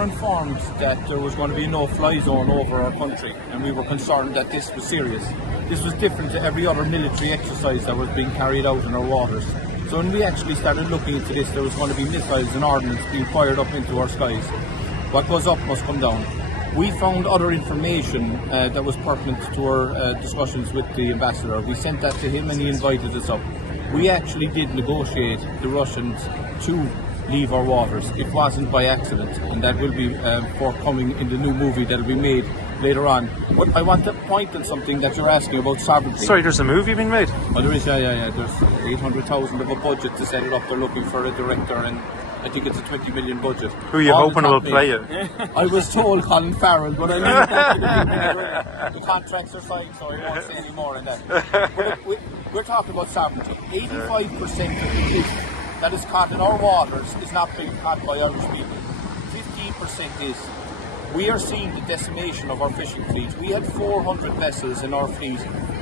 were informed that there was going to be a no-fly zone over our country, and we were concerned that this was serious. This was different to every other military exercise that was being carried out in our waters. So when we actually started looking into this, there was going to be missiles and ordnance being fired up into our skies. What goes up must come down. We found other information that was pertinent to our discussions with the ambassador. We sent that to him and he invited us up. We actually did negotiate the Russians to leave our waters. It wasn't by accident, and that will be forthcoming in the new movie that will be made later on. But I want to point on something that you're asking about sovereignty. Sorry, there's a movie being made? Oh, there is, yeah. There's 800,000 of a budget to set it up. They're looking for a director, and I think it's a 20 million budget. Who are you hoping will play it? I was told Colin Farrell, but I leave that to the people. The contracts are signed, so I won't say any more on that. But we're talking about sovereignty. 85% of the fish that is caught in our waters is not being caught by Irish people. 15% is. We are seeing the decimation of our fishing fleet. We had 400 vessels in our fleet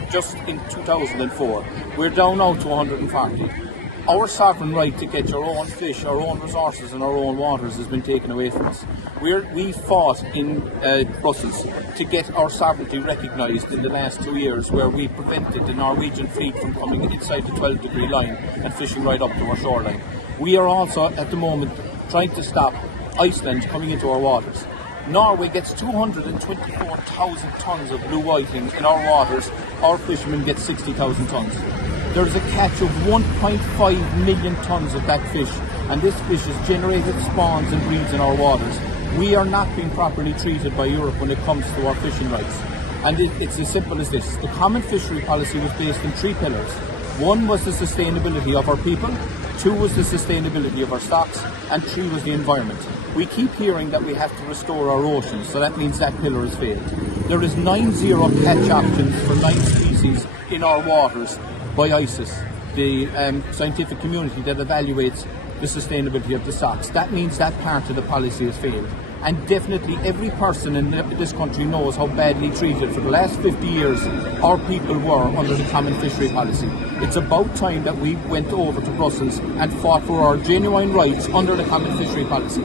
just in 2004. We're down now to 140. Our sovereign right to catch our own fish, our own resources and our own waters has been taken away from us. We fought in Brussels to get our sovereignty recognised in the last 2 years, where we prevented the Norwegian fleet from coming inside the 12-degree line and fishing right up to our shoreline. We are also at the moment trying to stop Iceland coming into our waters. Norway gets 224,000 tonnes of blue whiting in our waters. Our fishermen get 60,000 tonnes. There's a catch of 1.5 million tonnes of that fish, and this fish has generated spawns and breeds in our waters. We are not being properly treated by Europe when it comes to our fishing rights. And it's as simple as this. The common fishery policy was based on 3 pillars. One was the sustainability of our people, 2 was the sustainability of our stocks, and 3 was the environment. We keep hearing that we have to restore our oceans, so that means that pillar has failed. There is 9-0 catch options for 9 species in our waters by ICES, the scientific community that evaluates the sustainability of the stocks. That means that part of the policy has failed. And definitely every person in this country knows how badly treated for the last 50 years our people were under the common fishery policy. It's about time that we went over to Brussels and fought for our genuine rights under the common fishery policy.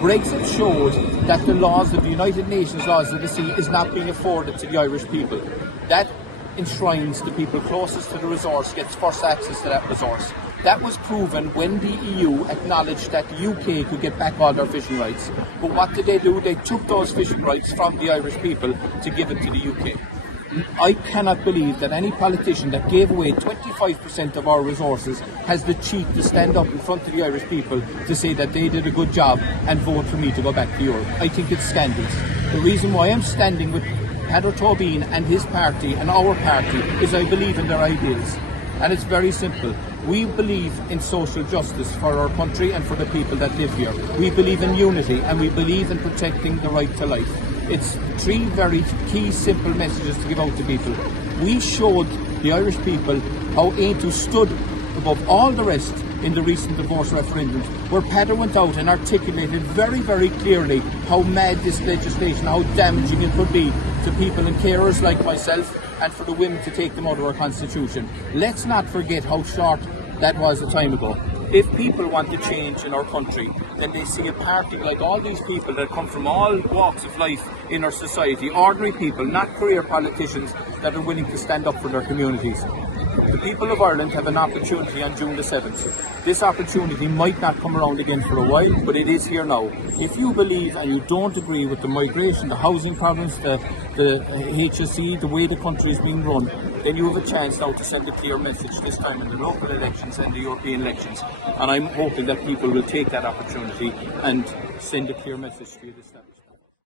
Brexit showed that the laws of the United Nations Laws of the Sea is not being afforded to the Irish people. That enshrines the people closest to the resource gets first access to that resource. That was proven when the EU acknowledged that the UK could get back all their fishing rights. But what did they do? They took those fishing rights from the Irish people to give it to the UK. I cannot believe that any politician that gave away 25% of our resources has the cheek to stand up in front of the Irish people to say that they did a good job and vote for me to go back to Europe. I think it's scandalous. The reason why I'm standing with Heather Tobin and his party and our party is I believe in their ideals. And it's very simple. We believe in social justice for our country and for the people that live here. We believe in unity and we believe in protecting the right to life. It's 3 very key, simple messages to give out to people. We showed the Irish people how Aontú stood above all the rest in the recent divorce referendum, where Peadar went out and articulated very, very clearly how mad this legislation, how damaging it could be to people and carers like myself and for the women to take them out of our constitution. Let's not forget how short that was a time ago. If people want to change in our country, then they see a party like all these people that come from all walks of life in our society, ordinary people, not career politicians that are willing to stand up for their communities. The people of Ireland have an opportunity on June the 7th. This opportunity might not come around again for a while, but it is here now. If you believe and you don't agree with the migration, the housing problems, the HSE, the way the country is being run, then you have a chance now to send a clear message this time in the local elections and the European elections. And I'm hoping that people will take that opportunity and send a clear message to the establishment.